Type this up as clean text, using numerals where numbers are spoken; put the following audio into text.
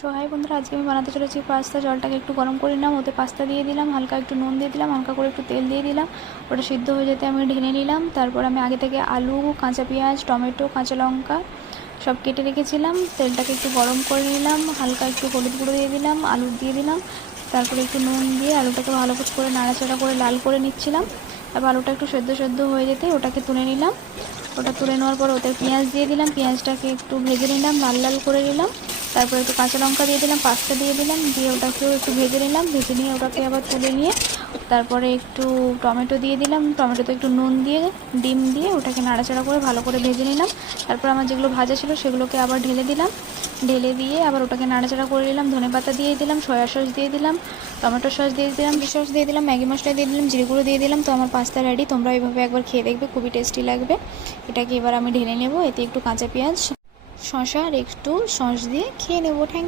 So high বন্ধুরা, আজকে আমি বানাতে চলেছি পাস্তা। জলটাকে একটু গরম করে নিলাম, ওতে পাস্তা দিয়ে দিলাম, হালকা একটু নুন দিয়ে দিলাম, হালকা করে একটু তেল দিয়ে দিলাম। ওটা সিদ্ধ হয়ে যেতে আমি ঢেলে নিলাম। তারপর আমি আগে থেকে আলু, কাঁচা পেঁয়াজ, টমেটো, কাঁচা লঙ্কা সব কেটে রেখেছিলাম। তেলটাকে একটু গরম করে নিলাম, হালকা একটু হলুদ গুঁড়ো দিয়ে দিলাম, আলু দিয়ে দিলাম। তারপরে একটু নুন দিয়ে আলুটাকে ভালো করে নাড়াচাড়া করে লাল করে নিচ্ছিলাম। তারপর আলুটা একটু সেদ্ধ হয়ে যেতে ওটাকে তুলে নিলাম। ওটা তুলে নেওয়ার পর ওতে পেঁয়াজ দিয়ে দিলাম, পেঁয়াজটাকে একটু ভেজে নিলাম, লাল লাল করে নিলাম। তারপর একটু কাঁচা লঙ্কা দিয়ে দিলাম, পাস্তা দিয়ে দিলাম, দিয়ে ওটাকেও একটু ভেজে নিলাম। ভেজে নিয়ে ওটাকে আবার তুলে নিয়ে তারপরে একটু টমেটো দিয়ে দিলাম, টমেটোতে একটু নুন দিয়ে ডিম দিয়ে ওটাকে নাড়াচাড়া করে ভালো করে ভেজে নিলাম। তারপর আমার যেগুলো ভাজা ছিল সেগুলোকে আবার ঢেলে দিলাম। ঢেলে দিয়ে আবার ওটাকে নাড়াচাড়া করে নিলাম। ধনেপাতা দিয়ে দিলাম, সয়া সস দিয়ে দিলাম, টমেটো সস দিয়ে দিলাম, চিলি সস দিয়ে দিলাম, ম্যাগি মশলা দিয়ে দিলাম, জিরে গুঁড়ো দিয়ে দিলাম। তো আমার পাস্তা রেডি। তোমরা এইভাবে একবার খেয়ে দেখবে, খুবই টেস্টি লাগবে। এটাকে এবার আমি ঢেলে নেব। এতে একটু কাঁচা পেঁয়াজ, শসা আর একটু সস দিয়ে খেয়ে নেবো। থ্যাংক